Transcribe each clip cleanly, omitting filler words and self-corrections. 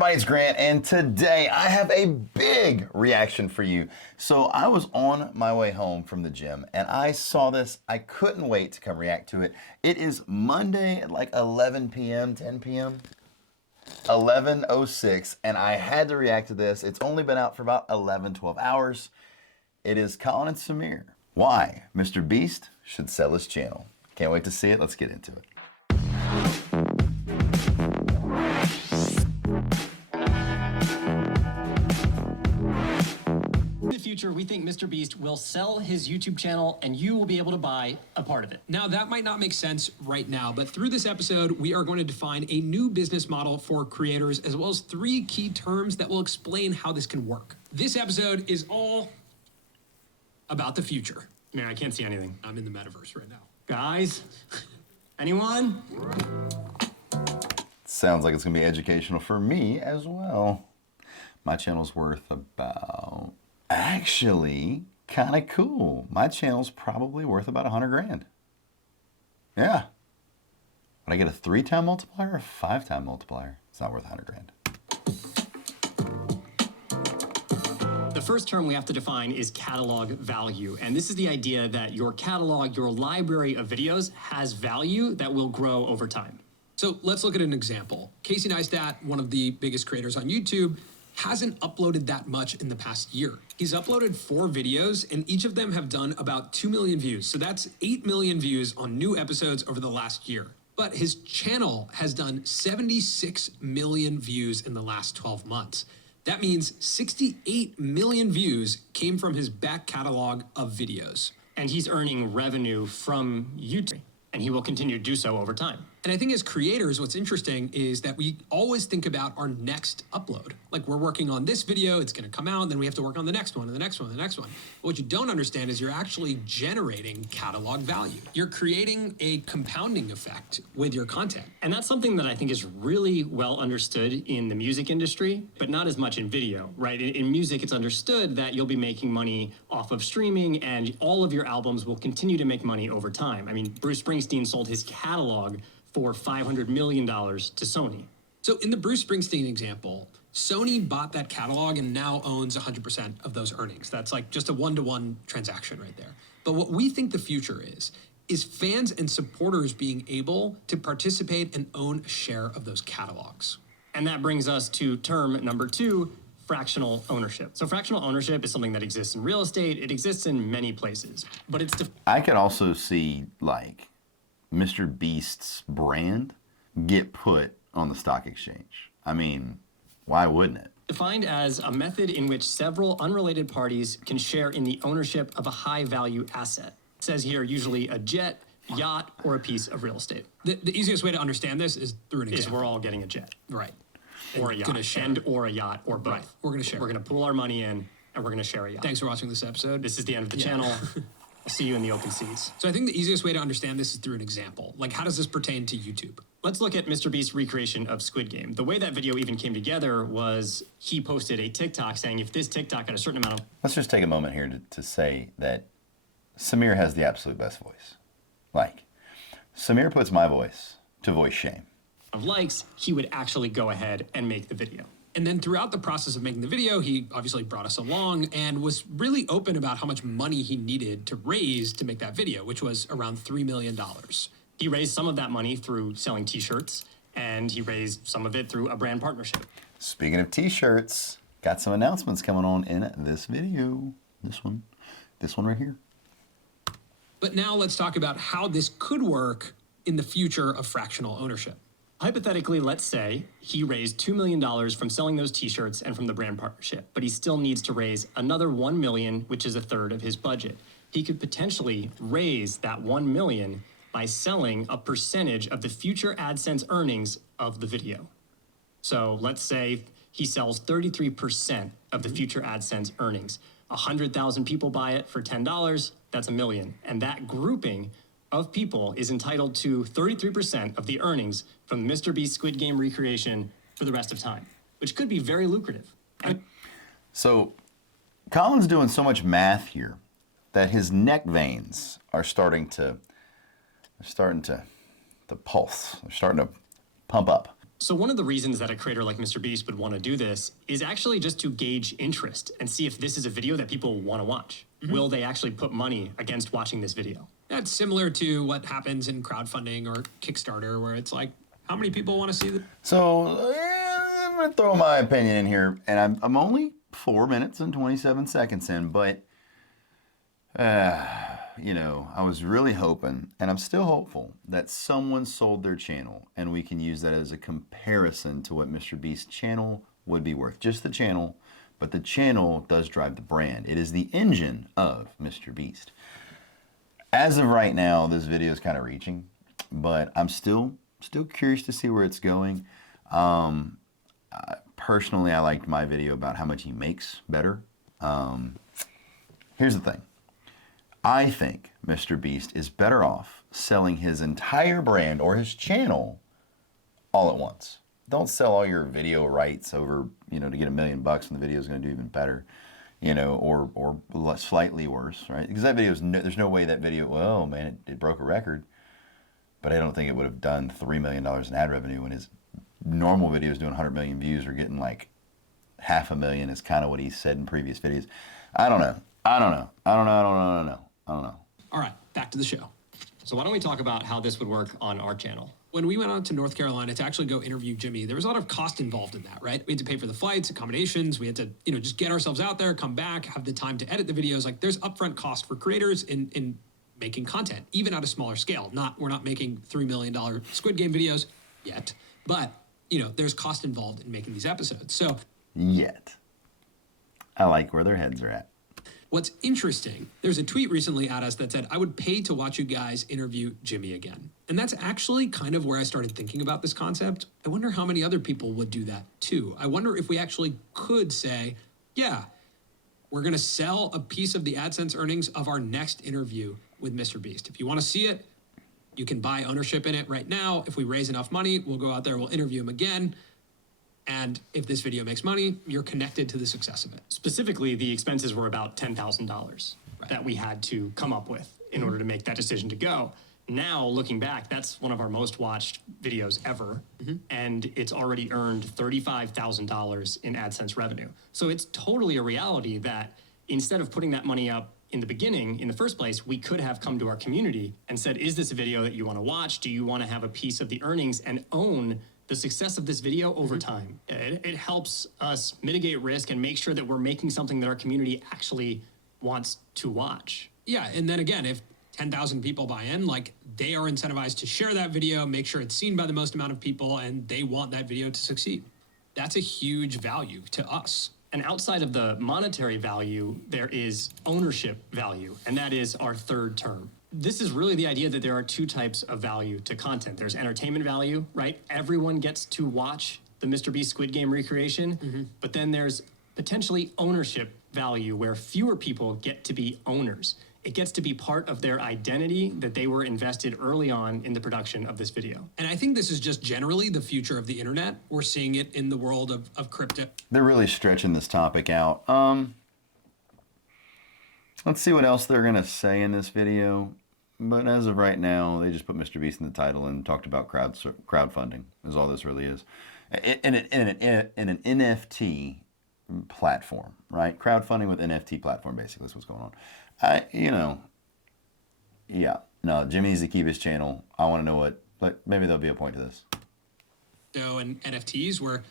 everybody, it's Grant, and today I have a big reaction for you. So I was on my way home from the gym, and I saw this. I couldn't wait to come react to it. It is Monday at like 11 p.m., 10 p.m., 11:06, and I had to react to this. It's only been out for about 11, 12 hours. It is Colin and Samir. Why Mr. Beast should sell his channel. Can't wait to see it. Let's get into it. Future, we think Mr. Beast will sell his YouTube channel and you will be able to buy a part of it. Now, that might not make sense right now, but through this episode, we are going to define a new business model for creators, as well as 3 key terms that will explain how this can work. This episode is all about the future. Man, I can't see anything. I'm in the metaverse right now. Guys, anyone? Sounds like it's gonna be educational for me as well. My channel's worth about, actually, kind of cool. My channel's probably worth about 100 grand. Yeah. Would I get a 3-time multiplier or a 5-time multiplier? It's not worth 100 grand. The first term we have to define is catalog value. And this is the idea that your catalog, your library of videos, has value that will grow over time. So let's look at an example. Casey Neistat, one of the biggest creators on YouTube, hasn't uploaded that much in the past year. He's uploaded 4 videos, and each of them have done about 2 million views. So that's 8 million views on new episodes over the last year. But his channel has done 76 million views in the last 12 months. That means 68 million views came from his back catalog of videos. And he's earning revenue from YouTube, and he will continue to do so over time. And I think as creators, what's interesting is that we always think about our next upload. Like, we're working on this video, it's gonna come out, and then we have to work on the next one, and the next one, and the next one. But what you don't understand is you're actually generating catalog value. You're creating a compounding effect with your content. And that's something that I think is really well understood in the music industry, but not as much in video, right? In music, it's understood that you'll be making money off of streaming, and all of your albums will continue to make money over time. I mean, Bruce Springsteen sold his catalog for $500 million to Sony. So in the Bruce Springsteen example, Sony bought that catalog and now owns 100% of those earnings. That's like just a one-to-one transaction right there. But what we think the future is fans and supporters being able to participate and own a share of those catalogs. And that brings us to term number 2, fractional ownership. So fractional ownership is something that exists in real estate. It exists in many places, but it's I could also see, like, Mr. Beast's brand get put on the stock exchange. I mean, why wouldn't it? defined as a method in which several unrelated parties can share in the ownership of a high-value asset. It says here usually a jet, yacht, or a piece of real estate. The easiest way to understand this is through an Is example. we're all getting a jet. Right. Or a yacht. Gonna share. Or a yacht, or both. Right. We're gonna share. We're gonna pool our money in, and we're gonna share a yacht. Thanks for watching this episode. This is the end of the channel. I'll see you in the open seas. So I think the easiest way to understand this is through an example. Like, how does this pertain to YouTube? Let's look at Mr. Beast's recreation of Squid Game. The way that video even came together was he posted a TikTok saying if this TikTok had a certain amount of... Let's just take a moment here to say that Samir has the absolute best voice. Like, Samir puts my voice to voice shame. ...of likes, he would actually go ahead and make the video. And then throughout the process of making the video, he obviously brought us along and was really open about how much money he needed to raise to make that video, which was around $3 million. He raised some of that money through selling t-shirts, and he raised some of it through a brand partnership. Speaking of t-shirts, got some announcements coming on in this video. This one right here. But now let's talk about how this could work in the future of fractional ownership. Hypothetically, let's say he raised $2 million from selling those t-shirts and from the brand partnership, but he still needs to raise another $1 million, which is a third of his budget. He could potentially raise that $1 million by selling a percentage of the future AdSense earnings of the video. So let's say he sells 33% of the future AdSense earnings. 100,000 people buy it for $10, that's $1 million. And that grouping of people is entitled to 33% of the earnings from the Mr. Beast Squid Game recreation for the rest of time, which could be very lucrative. So Colin's doing so much math here that his neck veins are starting to pulse. They're starting to pump up. So one of the reasons that a creator like MrBeast would want to do this is actually just to gauge interest and see if this is a video that people want to watch. Will they actually put money against watching this video? That's similar to what happens in crowdfunding or Kickstarter, where it's like, how many people want to see the So I'm going to throw my opinion in here, and I'm only 4 minutes and 27 seconds in, but you know, I was really hoping, and I'm still hopeful, that someone sold their channel and we can use that as a comparison to what MrBeast's channel would be worth. Just the channel, but the channel does drive the brand. It is the engine of MrBeast. As of right now, this video is kind of reaching, but I'm still curious to see where it's going. Personally, I liked my video about how much he makes better. Here's the thing. I think MrBeast is better off selling his entire brand or his channel all at once. Don't sell all your video rights over, you know, to get $1 million and the video is going to do even better, you know, or slightly worse, right? Because that video is there's no way that video, well, man, it broke a record, but I don't think it would have done $3 million in ad revenue when his normal videos doing 100 million views or getting like 500,000 is kind of what he said in previous videos. I don't know. All right, back to the show. So why don't we talk about how this would work on our channel? When we went out to North Carolina to actually go interview Jimmy, there was a lot of cost involved in that, right? We had to pay for the flights, accommodations. We had to, you know, just get ourselves out there, come back, have the time to edit the videos. Like, there's upfront cost for creators in making content, even at a smaller scale. We're not making $3 million Squid Game videos yet, but, you know, there's cost involved in making these episodes. So Yet. I like where their heads are at. what's interesting, there's a tweet recently at us that said, I would pay to watch you guys interview Jimmy again. And that's actually kind of where I started thinking about this concept. I wonder how many other people would do that too. I wonder if we actually could say, yeah, we're going to sell a piece of the AdSense earnings of our next interview with MrBeast. If you want to see it, you can buy ownership in it right now. If we raise enough money, we'll go out there, we'll interview him again. And if this video makes money, you're connected to the success of it. Specifically, the expenses were about $10,000 that we had to come up with in order to make that decision to go. Now, looking back, that's one of our most watched videos ever, and it's already earned $35,000 in AdSense revenue. So it's totally a reality that instead of putting that money up in the beginning, in the first place, we could have come to our community and said, is this a video that you want to watch? Do you want to have a piece of the earnings and own the success of this video over time? It helps us mitigate risk and make sure that we're making something that our community actually wants to watch. Yeah, and then again, if 10,000 people buy in, like, they are incentivized to share that video, make sure it's seen by the most amount of people, and they want that video to succeed. That's a huge value to us. And outside of the monetary value, there is ownership value, and that is our third term. This is really the idea that there are two types of value to content. There's entertainment value, right? Everyone gets to watch the MrBeast Squid Game recreation, but then there's potentially ownership value where fewer people get to be owners. It gets to be part of their identity that they were invested early on in the production of this video. And I think this is just generally the future of the internet. We're seeing it in the world of crypto. They're really stretching this topic out. Let's see what else they're going to say in this video. But as of right now, they just put MrBeast in the title and talked about crowdfunding, is all this really is. In an NFT platform, right? Crowdfunding with NFT platform, basically, is what's going on. Jimmy needs to keep his channel. I want to know but maybe there'll be a point to this. And NFTs where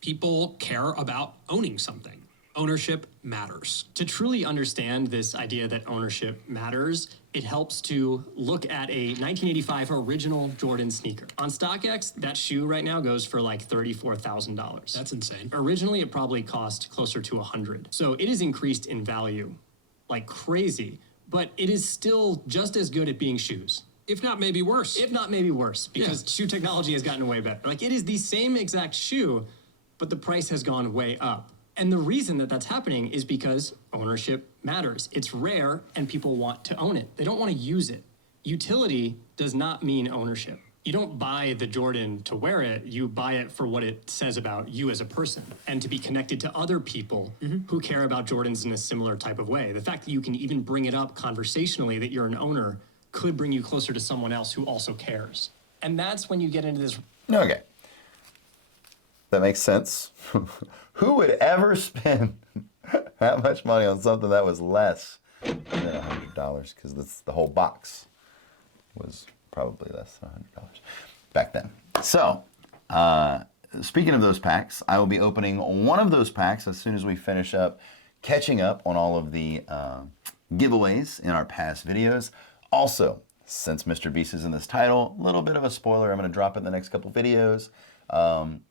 people care about owning something. Ownership matters. To truly understand this idea that ownership matters, it helps to look at a 1985 original Jordan sneaker. On StockX, that shoe right now goes for like $34,000. That's insane. Originally, it probably cost closer to $100. So it has increased in value like crazy, but it is still just as good at being shoes. If not, maybe worse. If not, maybe worse, because shoe technology has gotten way better. Like, it is the same exact shoe, but the price has gone way up. And the reason that that's happening is because ownership matters. It's rare and people want to own it. They don't want to use it. Utility does not mean ownership. You don't buy the Jordan to wear it. You buy it for what it says about you as a person and to be connected to other people who care about Jordans in a similar type of way. The fact that you can even bring it up conversationally that you're an owner could bring you closer to someone else who also cares. And that's when you get into this. Okay. that makes sense. Who would ever spend that much money on something that was less than $100? Because the whole box was probably less than $100 back then. So, speaking of those packs, I will be opening one of those packs as soon as we finish up catching up on all of the giveaways in our past videos. Also, since Mr. Beast is in this title, a little bit of a spoiler, I'm going to drop it in the next couple videos. I'm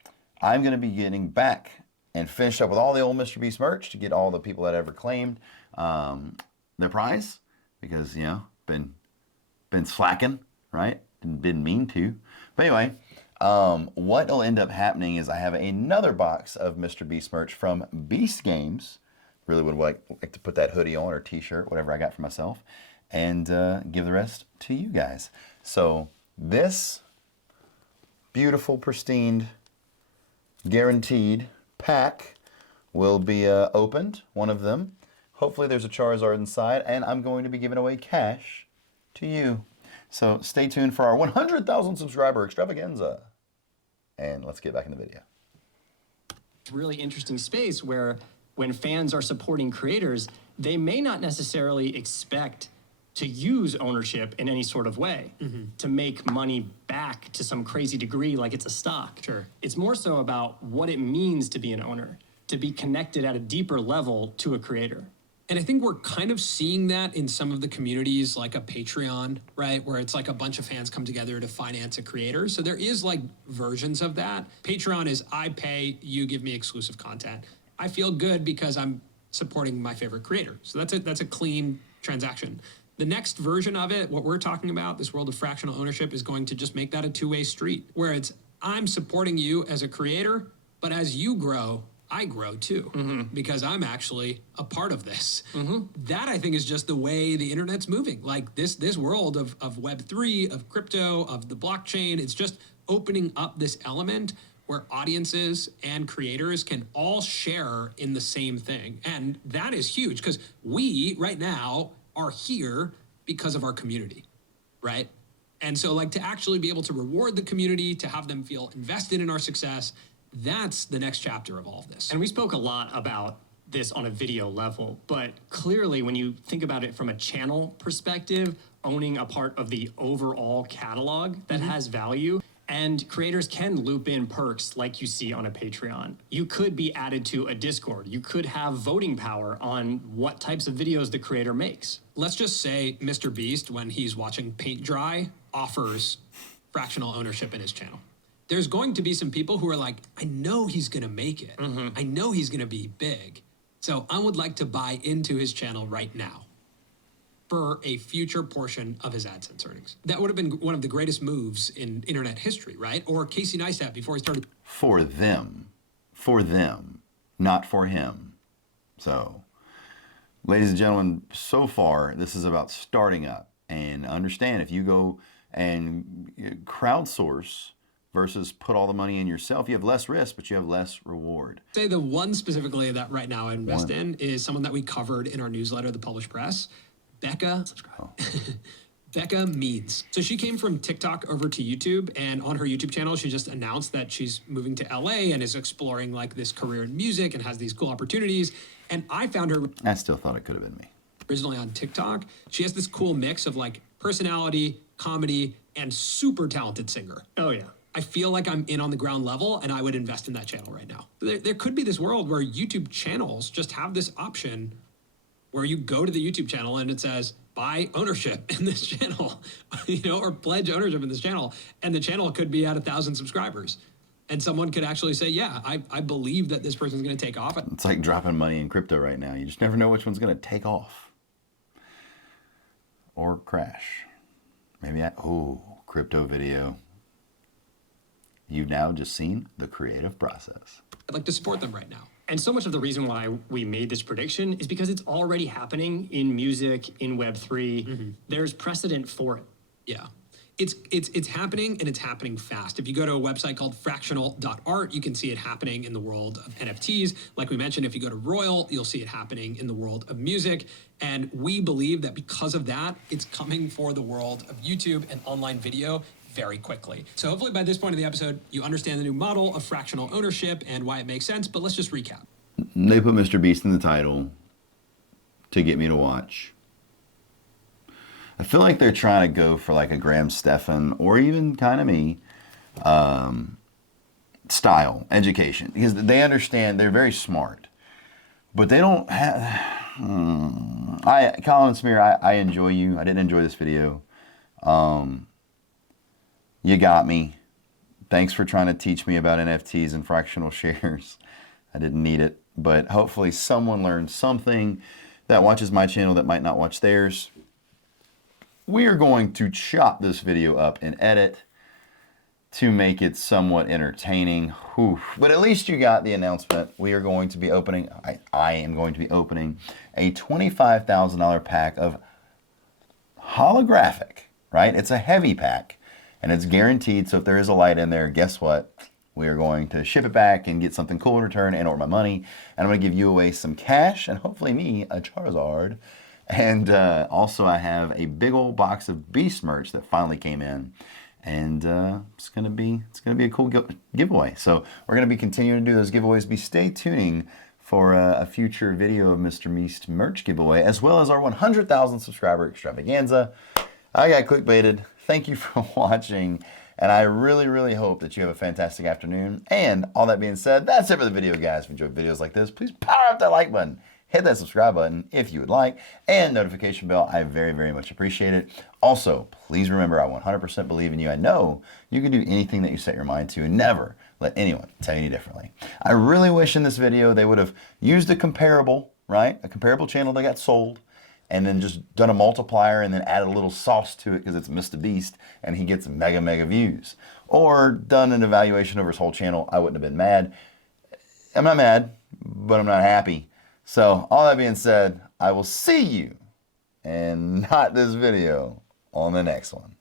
going to be getting back and finish up with all the old Mr. Beast merch to get all the people that ever claimed their prize, because, you know, been slacking, right? Been mean to. But anyway, what will end up happening is I have another box of Mr. Beast merch from Beast Games. Really would like to put that hoodie on or t-shirt, whatever I got for myself, and give the rest to you guys. So this beautiful, pristine, guaranteed pack will be opened, one of them. Hopefully there's a Charizard inside, and I'm going to be giving away cash to you. So stay tuned for our 100,000 subscriber extravaganza. And let's get back in the video. Really interesting space where when fans are supporting creators, they may not necessarily expect to use ownership in any sort of way to make money back to some crazy degree like it's a stock. Sure. It's more so about what it means to be an owner, to be connected at a deeper level to a creator. And I think we're kind of seeing that in some of the communities like a Patreon, right? Where it's like a bunch of fans come together to finance a creator. So there is like versions of that. Patreon is I pay, you give me exclusive content. I feel good because I'm supporting my favorite creator. So that's a clean transaction. The next version of it, what we're talking about, this world of fractional ownership, is going to just make that a two-way street where it's I'm supporting you as a creator, but as you grow, I grow too, because I'm actually a part of this. That I think is just the way the internet's moving. Like this world of Web3, of crypto, of the blockchain, it's just opening up this element where audiences and creators can all share in the same thing. And that is huge because we right now are here because of our community, right? And so like to actually be able to reward the community, to have them feel invested in our success, that's the next chapter of all of this. And we spoke a lot about this on a video level, but clearly when you think about it from a channel perspective, owning a part of the overall catalog that has value, and creators can loop in perks like you see on a Patreon. You could be added to a Discord. You could have voting power on what types of videos the creator makes. Let's just say Mr. Beast, when he's watching paint dry, offers fractional ownership in his channel. There's going to be some people who are like, I know he's gonna make it. I know he's gonna be big. So I would like to buy into his channel right now for a future portion of his AdSense earnings. That would have been one of the greatest moves in internet history, right? Or Casey Neistat before he started. For them, not for him. So, ladies and gentlemen, so far, this is about starting up. And understand, if you go and crowdsource versus put all the money in yourself, you have less risk, but you have less reward. Say the one specifically that right now I invest in is someone that we covered in our newsletter, The Published Press, Becca. Becca Means. So she came from TikTok over to YouTube, and on her YouTube channel, she just announced that she's moving to LA and is exploring like this career in music and has these cool opportunities. And I found her I still thought it could have been me. originally on TikTok. She has this cool mix of like personality, comedy, and super talented singer. Oh yeah. I feel like I'm in on the ground level and I would invest in that channel right now. There could be this world where YouTube channels just have this option where you go to the YouTube channel and it says, buy ownership in this channel, or pledge ownership in this channel. And the channel could be at 1,000 subscribers. And someone could actually say, yeah, I believe that this person's going to take off. It's like dropping money in crypto right now. You just never know which one's going to take off or crash. Maybe crypto video. You've now just seen the creative process. I'd like to support them right now. And so much of the reason why we made this prediction is because it's already happening in music, in Web3. There's precedent for it. Yeah. It's happening, and it's happening fast. If you go to a website called fractional.art, you can see it happening in the world of NFTs. Like we mentioned, if you go to Royal, you'll see it happening in the world of music. And we believe that because of that, it's coming for the world of YouTube and online video very quickly. So hopefully by this point of the episode, you understand the new model of fractional ownership and why it makes sense, but let's just recap. They put Mr. Beast in the title to get me to watch. I feel like they're trying to go for like a Graham Stephan or even kind of me style education, because they understand, they're very smart, but they don't have. Colin Smear, I enjoy you. I didn't enjoy this video. You got me. Thanks for trying to teach me about NFTs and fractional shares. I didn't need it, but hopefully someone learned something that watches my channel that might not watch theirs. We are going to chop this video up and edit to make it somewhat entertaining. Whew. But at least you got the announcement. We are going to be opening, I am going to be opening a $25,000 pack of holographic, right? It's a heavy pack and it's guaranteed. So if there is a light in there, guess what? We are going to ship it back and get something cool in return and or my money. And I'm going to give you away some cash and hopefully me a Charizard. And also I have a big old box of Beast merch that finally came in. And it's gonna be a cool giveaway. So we're gonna be continuing to do those giveaways. Stay tuning for a future video of Mr. Beast merch giveaway, as well as our 100,000 subscriber extravaganza. I got clickbaited. Thank you for watching, and I really hope that you have a fantastic afternoon. And all that being said, that's it for the video, guys. If you enjoy videos like this, please power up that like button. Hit that subscribe button if you would like, and notification bell. I very much appreciate it. Also, please remember, I 100% believe in you. I know you can do anything that you set your mind to, and never let anyone tell you any differently. I really wish in this video they would have used a comparable, right? A comparable channel that got sold, and then just done a multiplier and then added a little sauce to it because it's Mr. Beast and he gets mega views. Or done an evaluation over his whole channel. I wouldn't have been mad. I'm not mad, but I'm not happy. So, all that being said, I will see you, and not this video, on the next one.